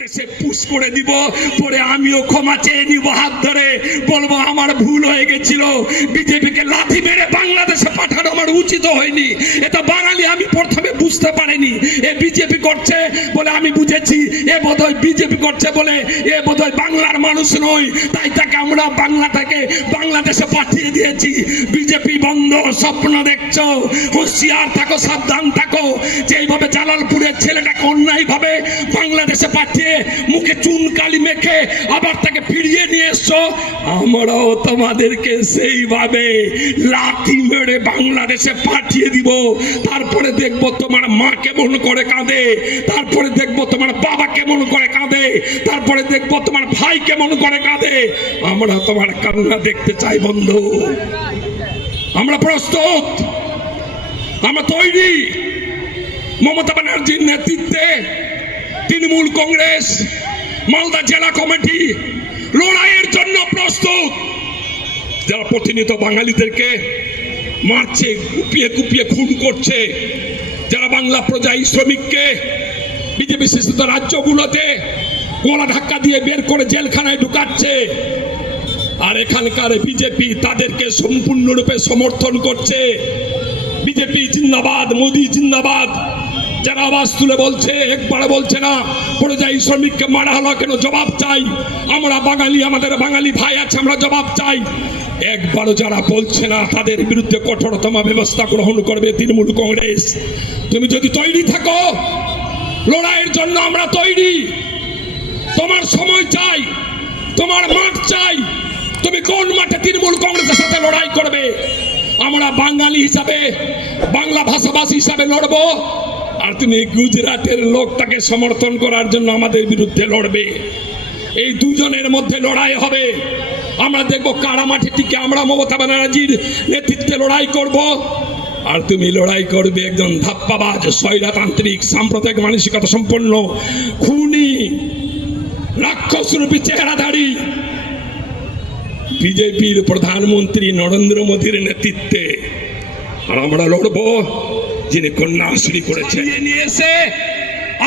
বাংলাদেশে পুশ করে দিব, পরে আমিও ক্ষমা চেয়ে নিব হাত ধরে। বলব, আমার ভুল হয়ে গেছিল। বিজেপিকে লাথি মেরে বাংলাদেশে পাঠানো আমার উচিত হয়নি। এটা বাঙালি আমি প্রথমে বুঝতে পারিনি। এ বিজেপি করছে বলে আমি বুঝেছি। এ বোধহয় বিজেপি করছে বলে এ বোধহয় বাংলার মানুষ নয়। তাই তাকে আমরা বাংলা থেকে বাংলাদেশে পাঠিয়ে দিয়েছি। বিজেপি বন্ধ, স্বপ্ন দেখছ। হুঁশিয়ার থাকো, সাবধান থাকো। যে এইভাবে জালালপুরের ছেলেটাকে অন্যায় ভাবে বাংলাদেশে পাঠিয়ে মুখে চুন কালি মেখে আবার তাকে ফিরিয়ে নিয়ে এসছো আমরাও তোমাদেরকে সেইভাবে লাঠি মেরে বাংলাদেশে পাঠিয়ে দিব। তারপরে দেখব তোমার মা কেমন করে কাঁদে। তারপরে দেখব তোমার বাবা কেমন করে কাঁদে। তারপরে দেখব তোমার ভাই কেমন করে কাঁদে। আমরা তোমার কান্না দেখতে চাই, বন্ধু। আমরা প্রস্তুত। আমরা তৈরি। মমতা ব্যানার্জির নেতৃত্বে তৃণমূল কংগ্রেস, মালদা জেলা কমিটি লড়াইয়ের জন্য প্রস্তুত। যারা প্রতিনিয়ত বাঙালিদেরকে মারছে, কুপিয়ে কুপিয়ে খুন করছে, যারা বাংলা প্রজাই শ্রমিককে বিজেপি শাসিত রাজ্যগুলোতে গোলা ধাক্কা দিয়ে বের করে জেলখানায় ঢুকাচ্ছে, আর এখানকার বিজেপি তাদেরকে সম্পূর্ণরূপে সমর্থন করছে। বিজেপি জিন্দাবাদ, মোদি জিন্দাবাদ। যারা আওয়াজ তুলে বলছে একবারে বলছে না, পড়ে যাই শ্রমিককে মারা হলো, কেন জবাব চাই? আমরা বাঙালি, আমাদের বাঙালি ভাই আছে, আমরা জবাব চাই। একবারও যারা বলছে না, তাদের বিরুদ্ধে কঠোরতম ব্যবস্থা গ্রহণ করবে তৃণমূল কংগ্রেস। তুমি যদি তৈরি থাকো, লড়াইয়ের জন্য আমরা তৈরি। তোমার সময় চাই, তোমার মাঠ চাই। তুমি কোন মাঠে তৃণমূল কংগ্রেসের সাথে লড়াই করবে? আমরা বাঙালি হিসাবে, বাংলা ভাষাভাষী হিসাবে লড়বো। তুমি গুজরাটের লোকটাকে সমর্থন করার জন্য আমাদের বিরুদ্ধে লড়বে। এই দুজনের মধ্যে লড়াই হবে। আমরা দেখব কারা মাঠে টিকে। আমরা মমতা ব্যানার্জির নেতৃত্বে লড়াই করব। আর তুমি লড়াই করবে একজন ধাপ্পাবাজ, স্বৈরাতান্ত্রিক, সাম্প্রদায়িক, মানসিকতা সম্পন্ন, খুনি রাক্ষসরূপী চেহারাধারী। বিজেপির প্রধানমন্ত্রী নরেন্দ্র মোদীর নেতৃত্বে। আর আমরা লড়বো। যিনি কন্যাশ্রী করেছেন। নিয়ে এসে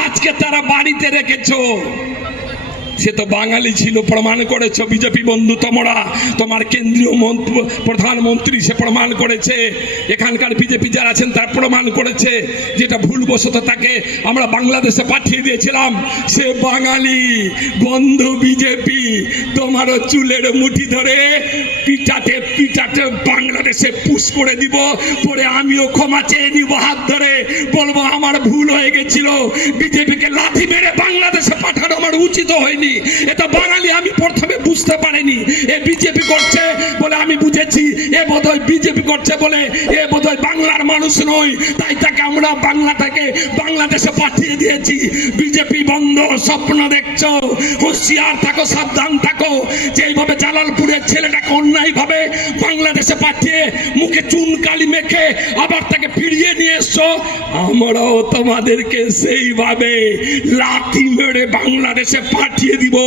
আজকে তারা বাড়িতে রেখেছো। সে তো বাঙালি ছিল, প্রমাণ করেছ বিজেপি বন্ধু তোমরা। তোমার কেন্দ্রীয় মন্ত্র- প্রধানমন্ত্রী সে প্রমাণ করেছে। এখানকার বিজেপি যারা আছেন, তার প্রমাণ করেছে যেটা ভুলবশত তাকে আমরা বাংলাদেশে পাঠিয়ে দিয়েছিলাম। সে বাঙালি বন্ধু বিজেপি তোমারও চুলের মুঠি ধরে পিটাতে পিটাতে বাংলাদেশে পুশ করে দিব, পরে আমিও ক্ষমা চেয়ে নিব হাত ধরে। বলব, আমার ভুল হয়ে গেছিল। বিজেপিকে লাথি মেরে বাংলাদেশে পাঠানো আমার উচিত হয়নি। এটা বাঙালি আমি প্রথমে বুঝতে পারেনি। এ বিজেপি করছে বলে আমি বুঝেছি। এ বোধহয় বিজেপি করছে বলে এ বোধহয় বাংলার মানুষ নয় তাই তাকে আমরা বাংলাটাকে বাংলাদেশে পাঠিয়ে দিয়েছি। বিজেপি বন্ধ, স্বপ্ন দেখছ। হুঁশিয়ার থাকো, সাবধান থাকো। যে এইভাবে জালালপুরের ছেলেটাকে অন্যায় ভাবে বাংলাদেশে পাঠিয়ে মুখে চুন কালি মেখে আবার তাকে ফিরিয়ে নিয়ে এসছো, আমরাও তোমাদেরকে সেইভাবে লাঠি মেরে বাংলাদেশে পাঠিয়ে দিব।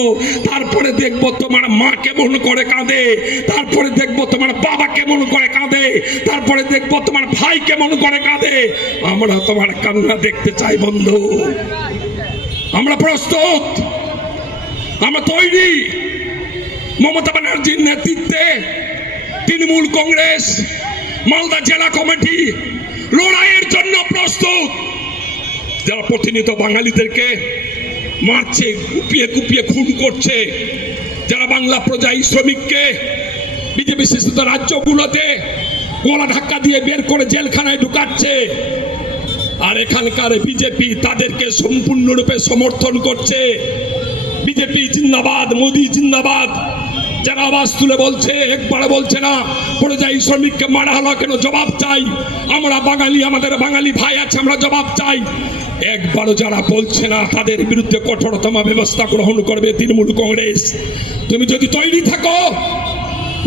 তারপরে দেখব তোমার মা কেমন করে কাঁদে? তারপরে দেখব তোমার বাবা কেমন করে কাঁদে। তারপরে দেখব তোমার ভাই কেমন করে কাঁদে। আমরা তোমার কান্না দেখতে চাই, বন্ধু। আমরা প্রস্তুত। আমরা তৈরি। মমতা ব্যানার্জির নেতৃত্বে তৃণমূল কংগ্রেস, মালদা জেলা কমিটি লড়াইয়ের জন্য প্রস্তুত। যারা প্রতিনিয়ত বাঙালিদেরকে মারছে, কুপিয়ে কুপিয়ে খুন করছে যারা বাংলা প্রজাই শ্রমিককে, বিজেপি শাসিত রাজ্যগুলোতে গোলা ধাক্কা দিয়ে বের করে জেলখানায় ঢুকাচ্ছে, আর এখানকার বিজেপি তাদেরকে সম্পূর্ণরূপে সমর্থন করছে। বিজেপি জিন্দাবাদ, মোদি জিন্দাবাদ। যারা আওয়াজ তুলে বলছে, একবারে বলছে না পড়ে যাই শ্রমিককে মারা হলো কেন? জবাব চাই। আমরা বাঙালি, আমাদের বাঙালি ভাই আছে, আমরা জবাব চাই। একবারও যারা বলছে না, তাদের বিরুদ্ধে কঠোরতম ব্যবস্থা গ্রহণ করবে তৃণমূল কংগ্রেস। তুমি যদি তৈরি থাকো,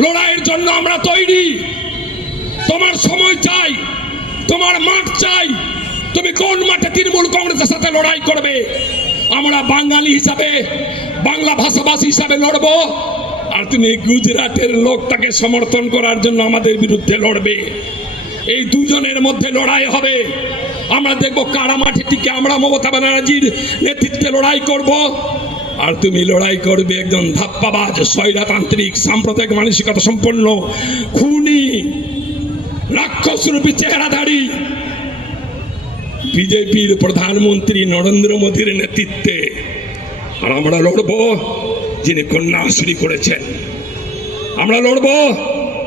লড়াইয়ের জন্য আমরা তৈরি। তোমার সময় চাই, তোমার মাঠ চাই। তুমি কোন মাঠে তৃণমূল কংগ্রেসের সাথে লড়াই করবে? আমরা বাঙালি হিসাবে, বাংলা ভাষাভাষী হিসাবে লড়বো। আর তুমি গুজরাটের লোকটাকে সমর্থন করার জন্য আমাদের বিরুদ্ধে লড়বে। এই দুজনের মধ্যে লড়াই হবে। আমরা দেখব কারা মাঠে টিকে। আমরা মমতা ব্যানার্জির নেতৃত্বে লড়াই করব। আর তুমি লড়াই করবে একজন ধাপ্পাবাজ, স্বৈরতান্ত্রিক, সাম্প্রদায়িক মানসিকতা সম্পন্ন, খুনি রাক্ষসরূপী চেহারাধারী। বিজেপির প্রধানমন্ত্রী নরেন্দ্র মোদীর নেতৃত্বে। আর আমরা লড়বো। যিনি কন্যাশ্রী করেছেন। আমরা লড়ব।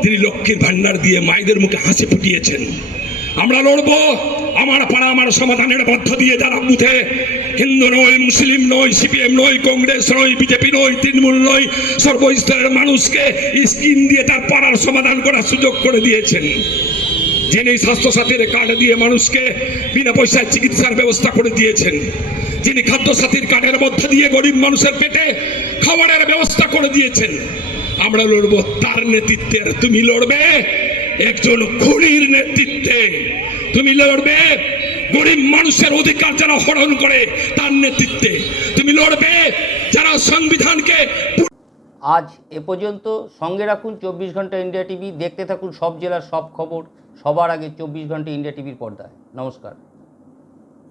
তিনি লক্ষ্মীর ভান্ডার দিয়ে মায়েদের মুখে হাসি ফুটিয়েছেন। আমরা লড়ব। আমার পাড়া আমার সমাধানের মধ্য দিয়ে যারা বুথে। হিন্দু নয় মুসলিম নয় সিপিএম নয় কংগ্রেস নয় বিজেপি নয় তৃণমূল নয় সর্বস্তরের মানুষকে স্কিম দিয়ে তার পাড়ার সমাধান করার সুযোগ করে দিয়েছেন। যিনি স্বাস্থ্যসাথীর কার্ড দিয়ে মানুষকে বিনা পয়সায় চিকিৎসার ব্যবস্থা করে দিয়েছেন। যিনি খাদ্য সাথীর কার্ডের মধ্যে দিয়ে গরিব মানুষের পেটে খাবারের ব্যবস্থা করে দিয়েছেন। আমরা লড়বো তার নেতৃত্বে। তুমি লড়বে একজন খুনির নেতৃত্বে। তুমি লড়বে গরিব মানুষের অধিকার যারা হরণ করে তার নেতৃত্বে। তুমি লড়বে যারা সংবিধানকে আজ এ পর্যন্ত সঙ্গে রাখুন চব্বিশ ঘণ্টা ইন্ডিয়া টিভি। দেখতে থাকুন সব জেলার সব খবর। সবার আগে চব্বিশ ঘণ্টা ইন্ডিয়া টিভির পর্দায়। নমস্কার।